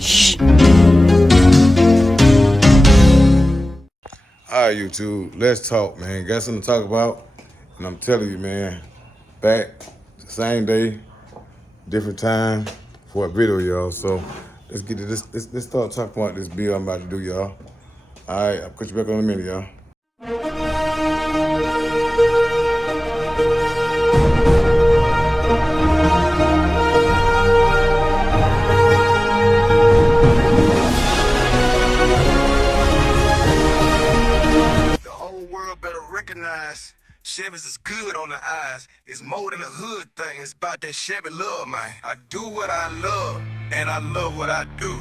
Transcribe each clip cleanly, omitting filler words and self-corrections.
Shh. All right, YouTube, let's talk, man. Got something to talk about, and I'm telling you, man, back the same day, different time for a video, y'all. So let's get to this. Let's start talking about this bill I'm about to do, y'all. All right, I'll put you back on in a minute, y'all. The whole world better recognize Chevy's is good on the eyes. It's more than a hood thing. It's about that Chevy love, man. I do what I love, and I love what I do.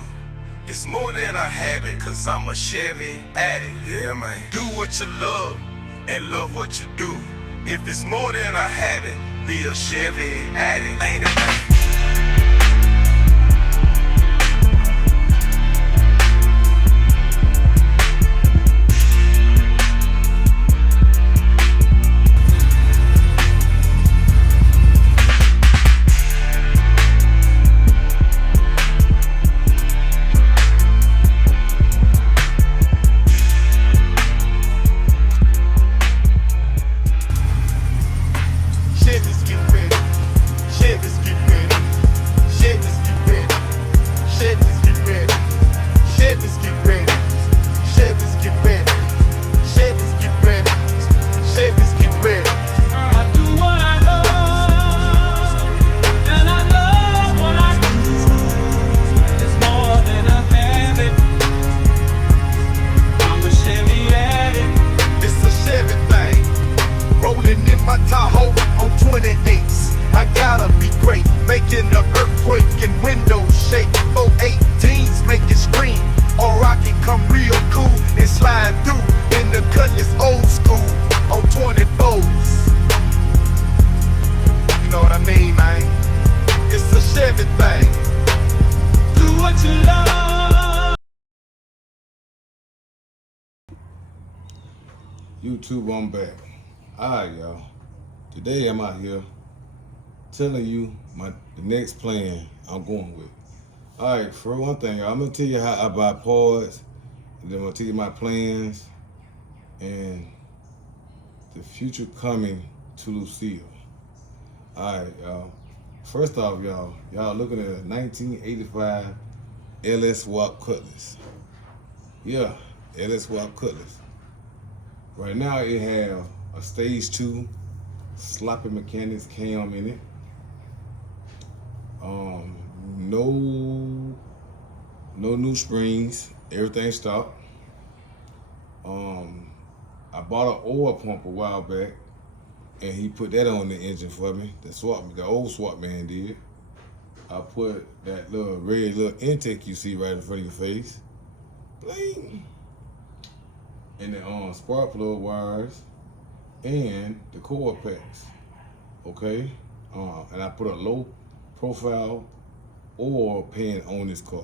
It's more than a habit, cause I'm a Chevy addict. Yeah, man. Do what you love, and love what you do. If it's more than a habit, be a Chevy addict. Ain't it, man? Chevys get ready. Chevys get ready. Chevys get ready. Chevys get ready. Chevys get ready. Chevys get ready. Chevys get ready. Chevys get ready. I do what I love, and I love what I do. It's more than a habit. I'm a Chevy addict. It's a Chevy thing. Rolling in my Tahoe on 28s. I gotta be great, making the earthquake and windows shake. 018s make it scream, or I can come real cool and slide through. In the cutlass old school on 24s. You know what I mean, man? It's a Chevy thing. Do what you love. YouTube, I'm back. All right, y'all. Today I'm out here telling you the next plan I'm going with. All right, for one thing, y'all, I'm gonna tell you how I buy parts, and then I'm gonna tell you my plans and the future coming to Lucille. All right, y'all. First off, y'all looking at a 1985 LS Swap Cutlass. Yeah, LS Swap Cutlass. Right now it have a stage 2 sloppy mechanics cam in it. No new springs, everything stopped. I bought an oil pump a while back, and he put that on the engine for me. The old swap man did. I put that little red little intake you see right in front of your face, bling, and the spark plug wires and the cord packs. Okay, and I put a low profile oil pan on this car.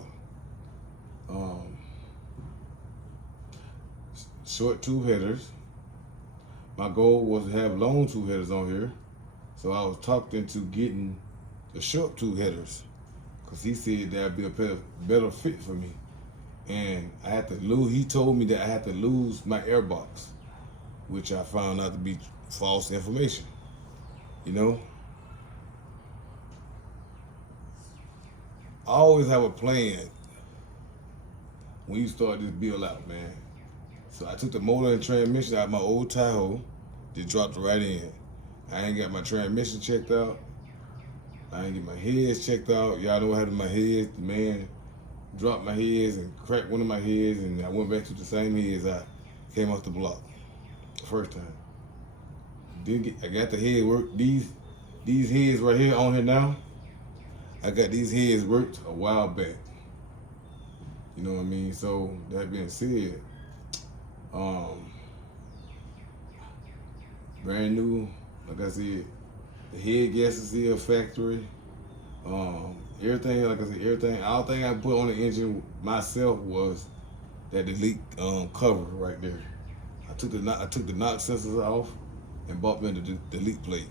Short tube headers. My goal was to have long tube headers on here, so I was talked into getting the short tube headers, because he said that'd be a better fit for me. And I had to lose. He told me that I had to lose my airbox, which I found out to be false information. You know, I always have a plan when you start this build out, man. So I took the motor and transmission out of my old Tahoe, just dropped it right in. I ain't got my transmission checked out. I ain't get my heads checked out. Y'all know what happened to my heads. The man dropped my heads and cracked one of my heads, and I went back to the same heads I came off the block the first time. I got the head worked. These heads right here on here now, I got these heads worked a while back. You know what I mean? So that being said, brand new, like I said, the head gasket seal factory. Everything, like I said, everything. All thing I put on the engine myself was that delete cover right there. I took the knock sensors off and bought me the delete plate.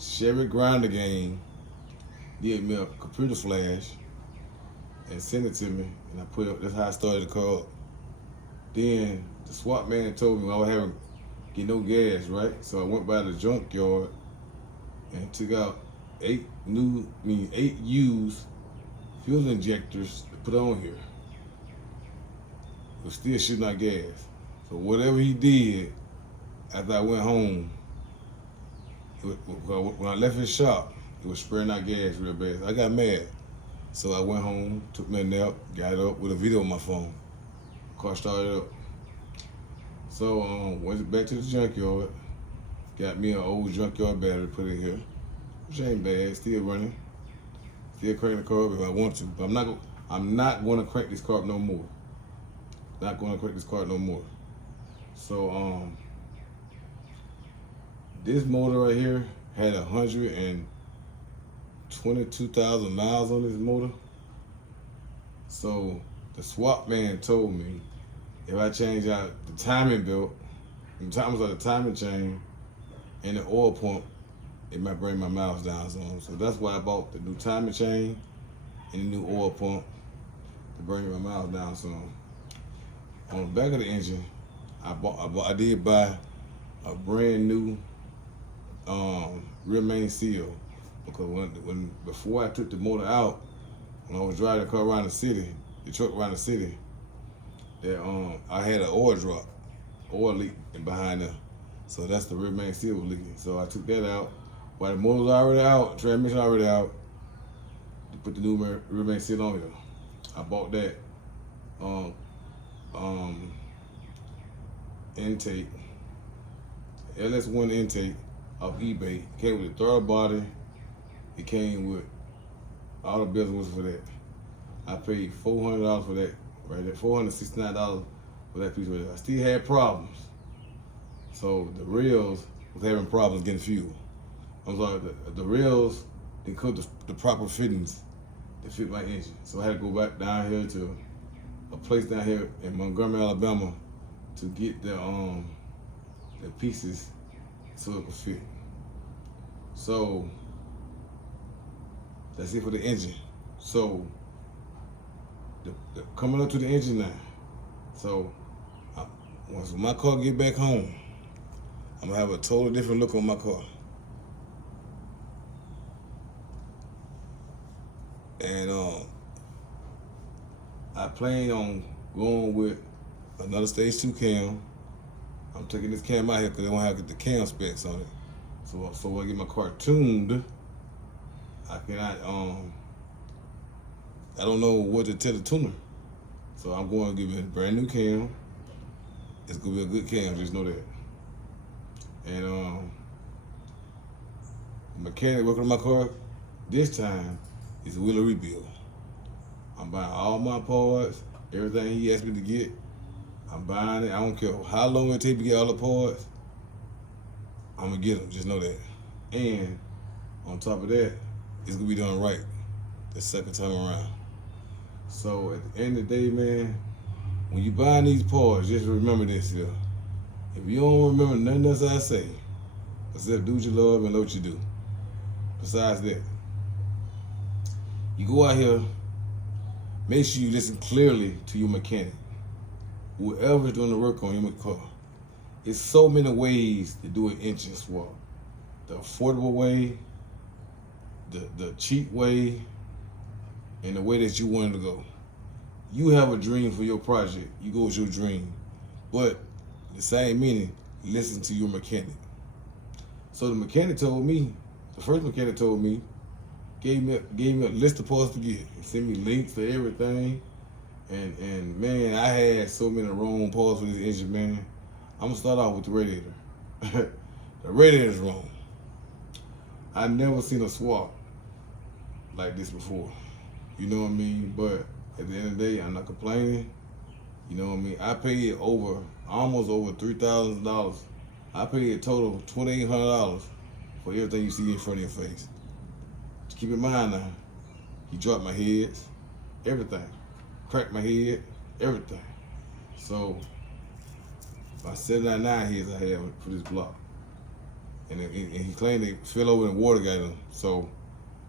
Chevy grinder game did me a computer flash and sent it to me, and I put it. That's how I started the car up. Then the SWAT man told me I was having get no gas, right? So I went by the junkyard and took out 8 used fuel injectors to put on here. But still shooting out gas. So whatever he did after I went home, when I left his shop, it was spraying out gas real bad. I got mad. So I went home, took me a nap, got up with a video on my phone. Car started up. So went back to the junkyard, got me an old junkyard battery, put in here, which ain't bad, still running, still cranking the car up if I want to, but I'm not going to crank this car up no more. Not going to crank this car up no more. So this motor right here had 122,000 miles on this motor. So the swap man told me if I change out the timing belt, the timing chain, and the oil pump, it might bring my miles down some. So that's why I bought the new timing chain and the new oil pump to bring my miles down some. On the back of the engine, I did buy a brand new rear main seal, because before I took the motor out, when I was driving the car around the city, the truck around the city, that I had an oil leak in behind there. So that's the rear main seal was leaking. So I took that out. While the motor's already out, transmission already out, to put the new rear main seal on here. I bought that intake, LS1 intake off eBay. It came with a throttle body. It came with all the bells and whistles for that. I paid $400 for that right there, $469 for that piece right there. I still had problems. So the rails was having problems getting fuel. I'm sorry, the rails didn't cook the proper fittings to fit my engine. So I had to go back down here to a place down here in Montgomery, Alabama, to get the pieces so it could fit. So that's it for the engine. So coming up to the engine now. So once my car get back home, I'm gonna have a totally different look on my car. And I plan on going with another stage 2 cam. I'm taking this cam out here because they won't have to get the cam specs on it. So when I get my car tuned, I don't know what to tell the tuner. So I'm going to give it a brand new cam. It's going to be a good cam, just know that. And the mechanic working on my car this time is a wheel rebuild. I'm buying all my parts, everything he asked me to get. I'm buying it. I don't care how long it takes to get all the parts. I'm gonna get them. Just know that. And on top of that, it's gonna be done right the second time around. So at the end of the day, man, when you buying these parts, just remember this here. If you don't remember nothing else I say, except do what you love and know what you do. Besides that, you go out here, make sure you listen clearly to your mechanic. Whoever's doing the work on your car. It's so many ways to do an engine swap. The affordable way, the cheap way, and the way that you want it to go. You have a dream for your project. You go with your dream. But the same meaning, listen to your mechanic. So the mechanic told me, the first mechanic told me, gave me a list of parts to get. He sent me links to everything. And man, I had so many wrong parts for this engine, man. I'm gonna start off with the radiator. The radiator's wrong. I never seen a swap like this before. You know what I mean? But at the end of the day, I'm not complaining. You know what I mean? I paid almost over $3,000. I paid a total of $2,800 for everything you see in front of your face. Just keep in mind now, he dropped my heads, everything. Cracked my head, everything. So, about 799 heads I had for this block. And he claimed they fell over and water got them. So,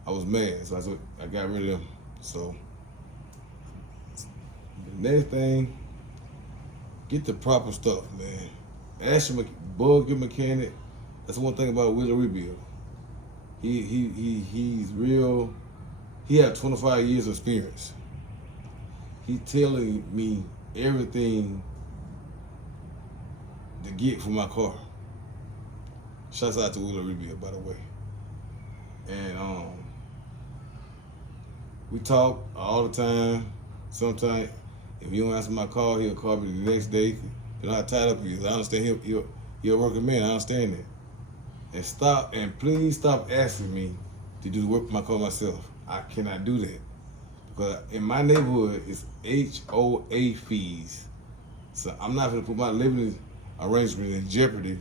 I was mad. So I got rid of them. So, next thing, get the proper stuff, man. Ask your bug your mechanic. That's one thing about Willie Rebuild. He's real. He had 25 years of experience. He's telling me everything to get for my car. Shouts out to Willie Rebuild, by the way. And we talk all the time. Sometimes, if you don't answer my call, he'll call me the next day. You know how tied up he is. I understand he's a working man. I understand that. And please stop asking me to do the work for my car myself. I cannot do that. Because in my neighborhood, it's HOA fees. So I'm not going to put my living arrangement in jeopardy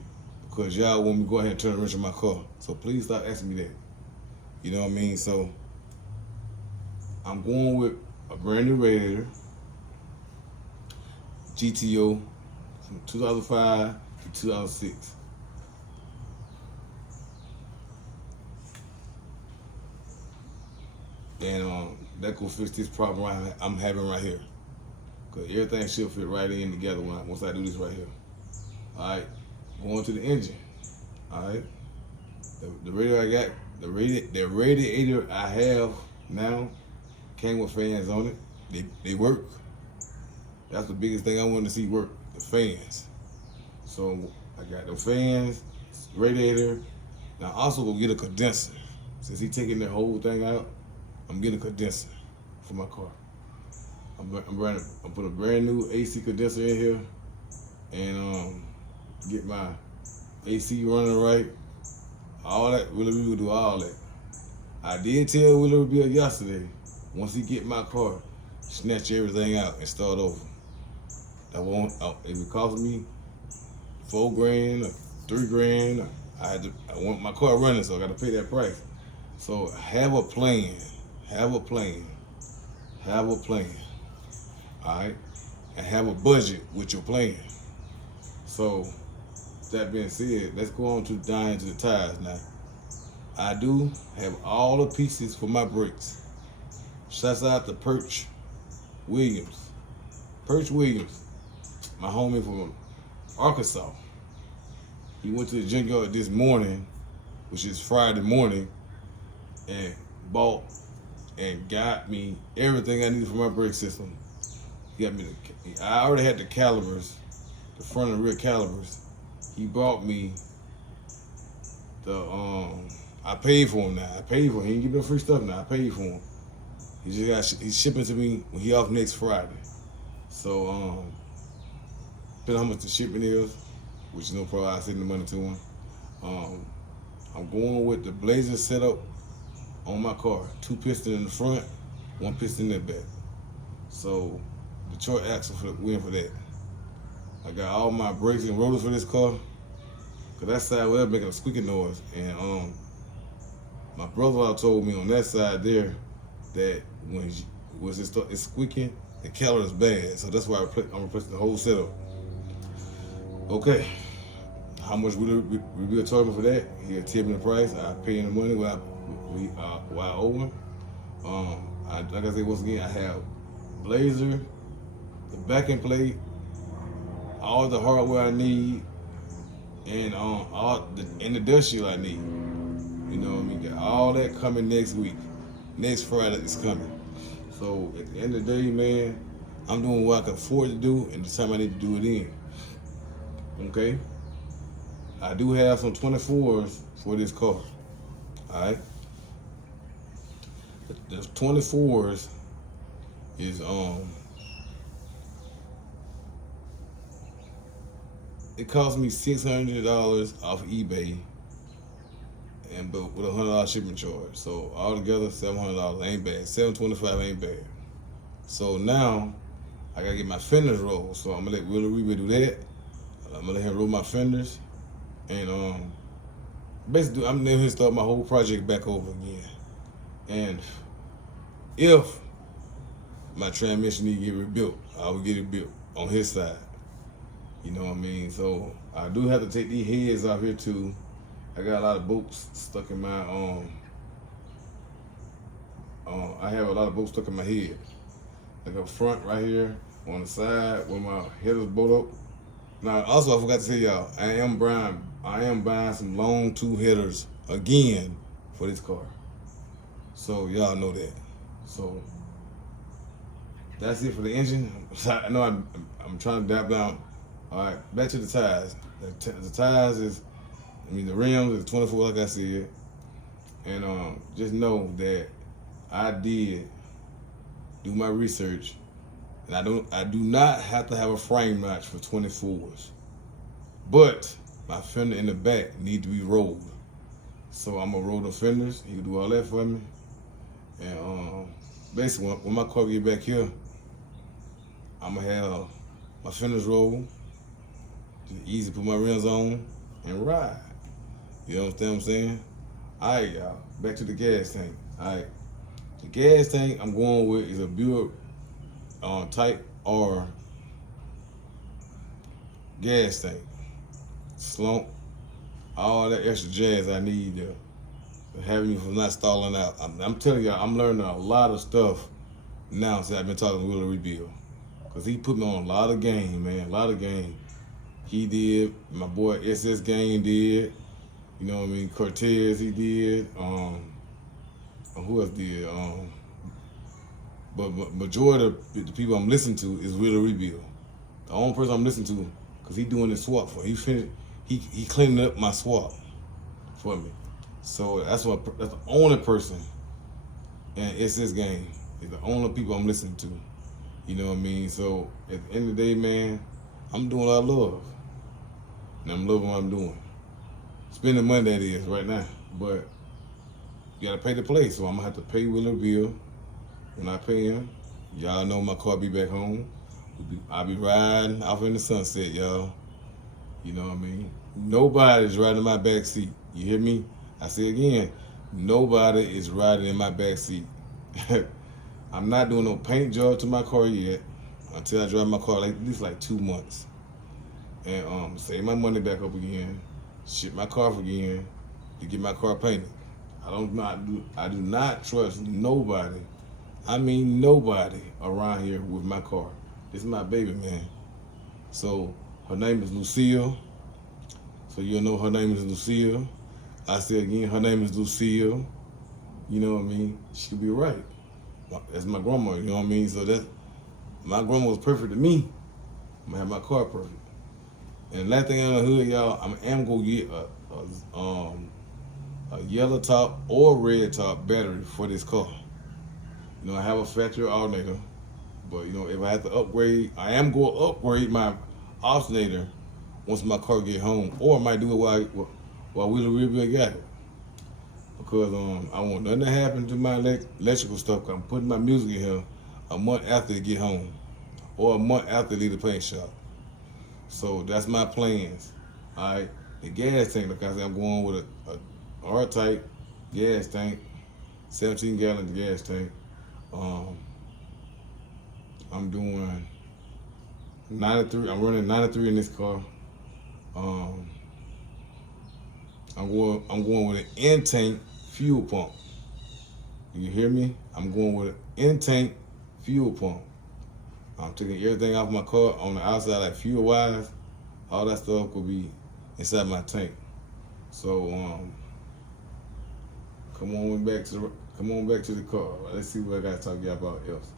because y'all want me to go ahead and turn the wrench on my car. So please stop asking me that. You know what I mean? So I'm going with a brand new radiator, GTO, from 2005 to 2006. And that could fix this problem I'm having right here. Because everything should fit right in together once I do this right here. All right, going to the engine. All right, the radiator I got, the radiator I have now came with fans on it. They work. That's the biggest thing I want to see work, the fans. So I got the fans, radiator. Now I also go get a condenser. Since he's taking the whole thing out, I'm getting a condenser for my car. I'm put a brand new AC condenser in here and get my AC running right. All that, Willie will do all that. I did tell Willie yesterday, once he get my car, snatch everything out and start over. That won't, if it cost me $4,000 or $3,000, I want my car running, so I got to pay that price. So have a plan. Have a plan. Have a plan. All right? And have a budget with your plan. So, that being said, let's go on to down to the tires now. I do have all the pieces for my brakes. Shouts out to Perch Williams. Perch Williams, my homie from Arkansas. He went to the junkyard this morning, which is Friday morning, and bought and got me everything I needed for my brake system. He got me I already had the calipers, the front and rear calipers. He bought me the I paid for him now. I paid for him. He didn't give me no free stuff now. I paid for him. He's shipping to me when he off next Friday. So depending on how much the shipping is, which is no problem, I send the money to him. I'm going with the Blazer setup on my car. 2 pistons in the front, 1 piston in the back. So Detroit axle for the win for that. I got all my brakes and rotors for this car, cause that side was making a squeaking noise. And my brother-in-law told me on that side there that when it's squeaking, the caliper is bad. So that's why I'm replacing the whole setup. Okay, how much will we charge me for that? He'll tell me the price. I pay him the money while I owe him. Like I said, once again, I have Blazer, the backing plate, all the hardware I need, and the dust shield I need. You know what I mean? Got all that coming next week. Next Friday is coming. So at the end of the day, man, I'm doing what I can afford to do and the time I need to do it in. Okay? I do have some 24s for this car. Alright? The 24s is it cost me $600 off eBay, but with $100 shipping charge. So altogether $700 ain't bad. $725 ain't bad. So now I gotta get my fenders rolled. So I'm gonna let Willie Reba do that. I'm gonna let him roll my fenders, and basically I'm letting him start my whole project back over again. And if my transmission need to get rebuilt, I will get it built on his side. You know what I mean? So I do have to take these heads off here too. I got a lot of bolts stuck in my I have a lot of bolts stuck in my head. Like up front right here, on the side where my headers bolt up. Now, also I forgot to tell y'all, I am buying some long tube headers again for this car. So y'all know that. So that's it for the engine. I know I'm trying to dab down. All right, back to the tires. The tires is, the rims is 24, like I said, and just know that I did do my research, and I do not have to have a frame match for 24s, but my fender in the back need to be rolled. So I'm gonna roll the fenders. He can do all that for me, and basically when my car get back here, I'm gonna have my fenders rolled. Just easy, put my rims on and ride. You understand what I'm saying? All right, y'all. Back to the gas tank. All right, the gas tank I'm going with is a Buick Type R gas tank. Slump, all that extra jazz I need to have me from not stalling out. I'm telling y'all, I'm learning a lot of stuff now since I've been talking to Willie Rebuild. Cause he put me on a lot of game, man, a lot of game. He did, my boy SS Game did, you know what I mean, Cortez he did, who else did, but majority of the people I'm listening to is Willie Rebuild. The only person I'm listening to, cause he doing this swap for me. He finished, he cleaning up my swap for me. So that's the only person in SS Game. Is the only people I'm listening to. You know what I mean? So at the end of the day, man, I'm doing what I love. And I'm loving what I'm doing. Spending money, that is, right now. But you gotta pay the place, so I'm gonna have to pay Willie bill. When I pay him, y'all know my car be back home. I'll be riding off in the sunset, y'all. You know what I mean? Nobody's riding in my back seat. You hear me? I say again, nobody is riding in my back seat. I'm not doing no paint job to my car yet until I drive my car at least 2 months. And save my money back up again, ship my car off again to get my car painted. I do not trust nobody. I mean nobody around here with my car. This is my baby, man. So her name is Lucille. So you'll know her name is Lucille. I say again, her name is Lucille. You know what I mean? She could be right. That's my grandma, you know what I mean? So that my grandma was perfect to me. I'm gonna have my car perfect. And last thing in the hood, y'all, I am gonna get a yellow top or red top battery for this car. You know, I have a factory alternator, but you know, if I have to upgrade, I am gonna upgrade my alternator once my car get home, or I might do it while Willie Rebuild got it. Because I want nothing to happen to my electrical stuff. I'm putting my music in here a month after it get home, or a month after leave the paint shop. So that's my plans. All right, the gas tank, like I said, I'm going with a R-type gas tank, 17-gallon gas tank. I'm doing 93. I'm running 93 in this car. I'm going with an in-tank fuel pump. You hear me? I'm going with an in-tank fuel pump. I'm taking everything off my car on the outside, like fuel wise. All that stuff will be inside my tank. So come on back to the car. Let's see what I got to talk to you about else.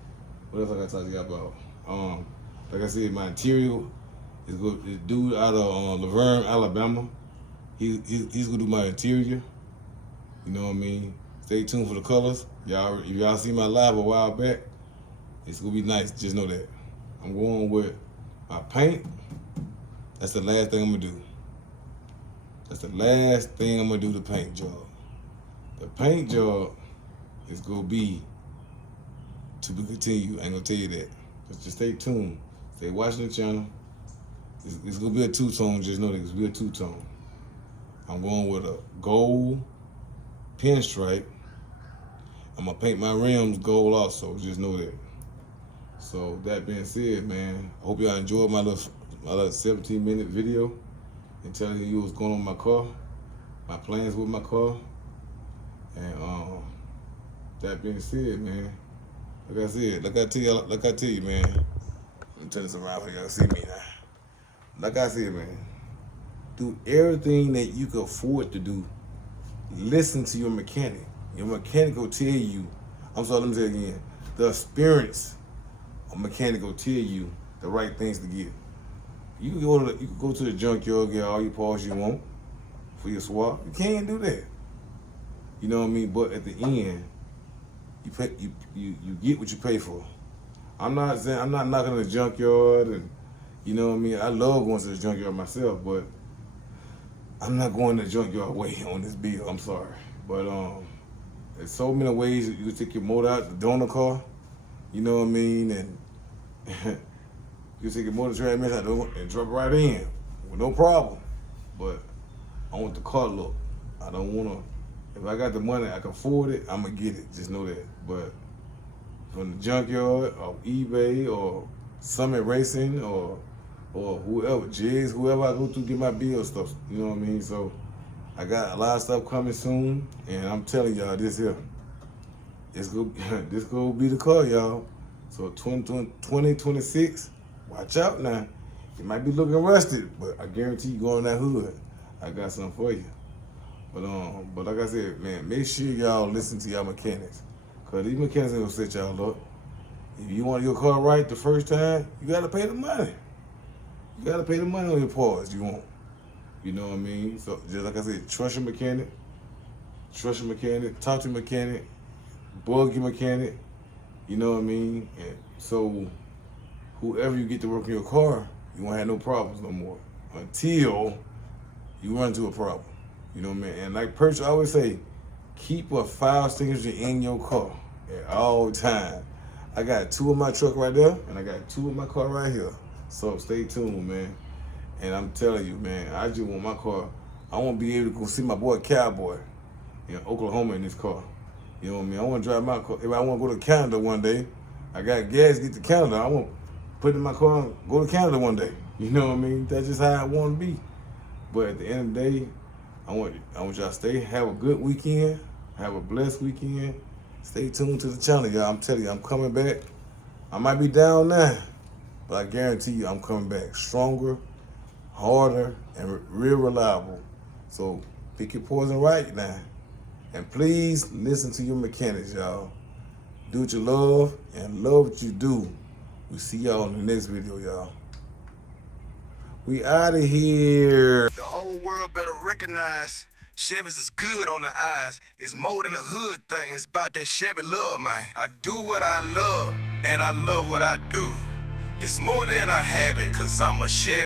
What else I got to talk to you about? Like I said, my interior is good. This dude out of Laverne, Alabama. He's gonna do my interior. You know what I mean? Stay tuned for the colors. Y'all, if y'all see my live a while back, it's gonna be nice. Just know that. I'm going with my paint. That's the last thing I'm gonna do. That's the last thing I'm gonna do, the paint job. The paint job is gonna be to be continued. I ain't gonna tell you that. Just stay tuned. Stay watching the channel. It's gonna be a two-tone. Just know that it's gonna be a two-tone. I'm going with a gold pinstripe. I'm gonna paint my rims gold also. Just know that. So that being said, man, I hope y'all enjoyed my little 17-minute video and telling you what's going on with my car, my plans with my car, and that being said, man, like I tell you, man, turn this around for y'all see me now. Like I said, man, do everything that you can afford to do. Listen to your mechanic. Your mechanic will tell you, I'm sorry, let me say it again. The experience of mechanic will tell you the right things to get. You can go to the junkyard, get all your parts you want for your swap. You can't do that. You know what I mean? But at the end, you get what you pay for. I'm not knocking the junkyard, and you know what I mean. I love going to the junkyard myself, but I'm not going the junkyard way on this bill. I'm sorry, but there's so many ways you can take your motor out the donor car. You know what I mean, and you can take your motor transmission out and drop it right in with no problem. But I want the car look. I don't want to. If I got the money, I can afford it, I'm going to get it. Just know that. But from the junkyard or eBay or Summit Racing or whoever, Jigs, whoever I go to get my bill stuff, you know what I mean? So I got a lot of stuff coming soon, and I'm telling y'all this here. This go be the car, y'all. So 2026, watch out now. You might be looking rusted, but I guarantee you go in that hood, I got something for you. But like I said, man, make sure y'all listen to y'all mechanics, cause these mechanics ain't gonna set y'all up. If you want your car right the first time, you gotta pay the money. You gotta pay the money on your parts you want. You know what I mean? So just like I said, trust your mechanic, talk to your mechanic, bug your mechanic. You know what I mean? And so whoever you get to work on your car, you won't have no problems no more until you run into a problem. You know what I mean? And like Perch always say, keep a fire extinguisher in your car at all times. I got 2 in my truck right there, and I got 2 in my car right here. So stay tuned, man. And I'm telling you, man, I just want my car. I want to be able to go see my boy Cowboy in Oklahoma in this car. You know what I mean? I want to drive my car. If I want to go to Canada one day, I got gas to get to Canada. I want to put it in my car and go to Canada one day. You know what I mean? That's just how I want to be. But at the end of the day, I want y'all to stay, have a good weekend, have a blessed weekend. Stay tuned to the channel, y'all. I'm telling you, I'm coming back. I might be down now, but I guarantee you I'm coming back stronger, harder, and real reliable. So pick your poison right now. And please listen to your mechanics, y'all. Do what you love and love what you do. We'll see y'all in the next video, y'all. We out of here. The whole world better recognize Chevy's is good on the eyes. It's more than a hood thing. It's about that Chevy love, man. I do what I love, and I love what I do. It's more than a habit, cause I'm a Chevy.